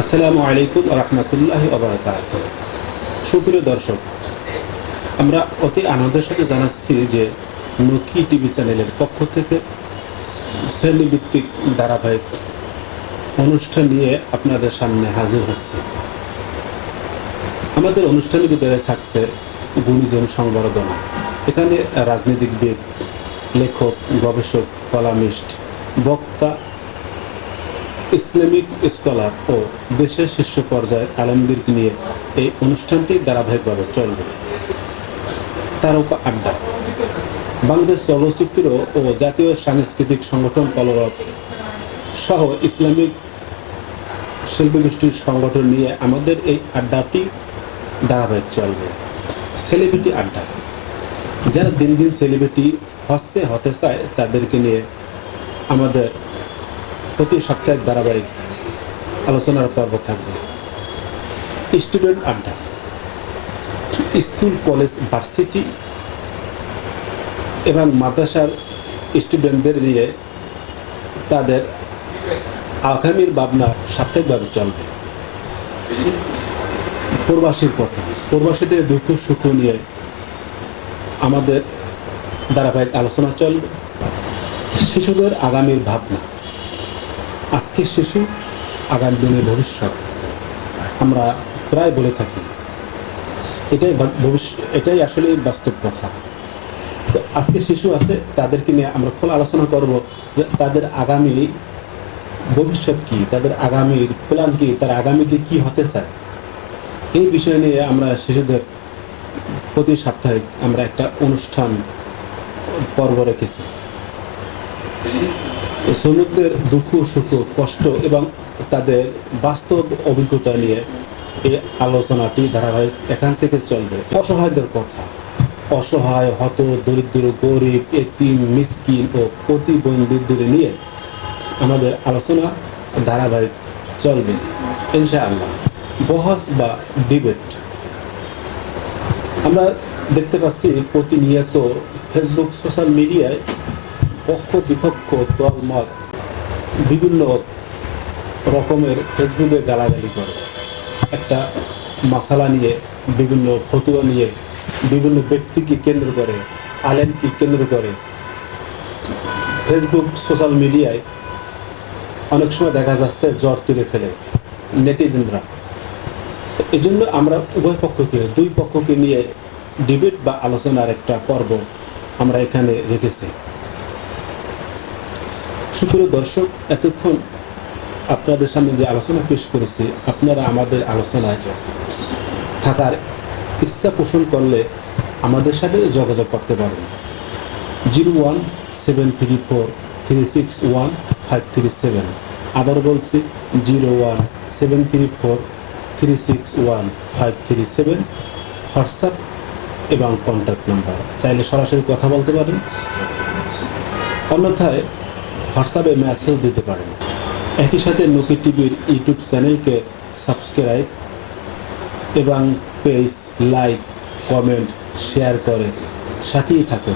আসসালামু আলাইকুম ওয়া রাহমাতুল্লাহি ওয়া বারাকাতুহু। সুপ্রিয় দর্শক, আমরা অতি আনন্দের সাথে জানাচ্ছি যে নকি টিভি চ্যানেলের পক্ষ থেকে শ্রেণীভিত্তিক ধারাবাহিক অনুষ্ঠান নিয়ে আপনাদের সামনে হাজির হচ্ছে। আমাদের অনুষ্ঠানের ভিতরে থাকছে গুণীজন সংবর্ধনা। এখানে রাজনীতিবিদ, লেখক, গবেষক, কলামিস্ট, বক্তা, ইসলামিক স্কলার ও দেশের শীর্ষ পর্যায়ের আলেমদেরকে নিয়ে এই অনুষ্ঠানটি ধারাবাহিকভাবে চলবে। তারকা আড্ডা, বাংলাদেশ চলচ্চিত্র ও জাতীয় সাংস্কৃতিক সংগঠন কলরব সহ ইসলামিক শিল্পগোষ্ঠীর সংগঠন নিয়ে আমাদের এই আড্ডাটি ধারাবাহিক চলবে। সেলিব্রিটি আড্ডা, যারা দিন দিন সেলিব্রিটি হতে চায় তাদেরকে নিয়ে আমাদের প্রতি সাপ্তাহিক ধারাবাহিক আলোচনার পর্ব থাকবে। স্টুডেন্ট আড্ডা, স্কুল, কলেজ, ভার্সিটি এবং মাদ্রাসার স্টুডেন্টদের নিয়ে তাদের আগামীর ভাবনা সাপ্তাহিকভাবে চলবে। প্রবাসীর কথা, প্রবাসীদের দুঃখ সুখ নিয়ে আমাদের ধারাবাহিক আলোচনা চলবে। শিশুদের আগামীর ভাবনা, আজকের শিশু আগামী দিনের ভবিষ্যৎ, আমরা প্রায় বলে থাকি, এটাই আসলে বাস্তব কথা। তো আজকে শিশু আছে, তাদেরকে নিয়ে আমরা খোলা আলোচনা করব যে তাদের আগামী ভবিষ্যৎ কি, তাদের আগামীর প্ল্যান কি, তারা আগামীতে কি হতে চায়, এই বিষয় নিয়ে আমরা শিশুদের প্রতি সাপ্তাহিক আমরা একটা অনুষ্ঠান পর্ব রেখেছি। শ্রমিকদের দুঃখ সুখ, কষ্ট এবং তাদের বাস্তব অভিজ্ঞতা নিয়ে এই আলোচনাটি ধারাবাহিক এখান থেকে চলবে। অসহায়দের কথা, অসহায়, হত, দরিদ্র, গরিব, এতিম, মিসকিন ও প্রতিবন্ধীদের নিয়ে আমাদের আলোচনা ধারাবাহিক চলবে ইনশাআল্লাহ। বহস বা ডিবেট, আমরা দেখতে পাচ্ছি প্রতিনিয়ত ফেসবুক, সোশ্যাল মিডিয়ায় পক্ষ বিপক্ষ, দলমত বিভিন্ন রকমের ফেসবুকে গালাগালি করে। একটা মাসালা নিয়ে, বিভিন্ন ফতুয়া নিয়ে, বিভিন্ন ব্যক্তিকে কেন্দ্র করে, আলেমকে কেন্দ্র করে ফেসবুক, সোশ্যাল মিডিয়ায় অনেক সময় দেখা যাচ্ছে জ্বর তুলে ফেলে নেটিজেনরা। এই জন্য আমরা উভয় পক্ষকে, দুই পক্ষকে নিয়ে ডিবেট বা আলোচনার একটা পর্ব আমরা এখানে রেখেছি। সুপ্রিয় দর্শক, এতক্ষণ আপনাদের সামনে যে আলোচনা পেশ করেছি, আপনারা আমাদের আলোচনায় থাকার ইচ্ছা পোষণ করলে আমাদের সাথে যোগাযোগ করতে পারেন। 01734361 আবার বলছি 01734361 হোয়াটসঅ্যাপ এবং কন্ট্যাক্ট নাম্বার। চাইলে সরাসরি কথা বলতে পারেন, অন্যথায় হোয়াটসঅ্যাপে মেসেজ দিতে পারেন। একই সাথে নকি টিভির ইউটিউব চ্যানেলকে সাবস্ক্রাইব এবং পেজ লাইক, কমেন্ট, শেয়ার করে সাথেই থাকুন।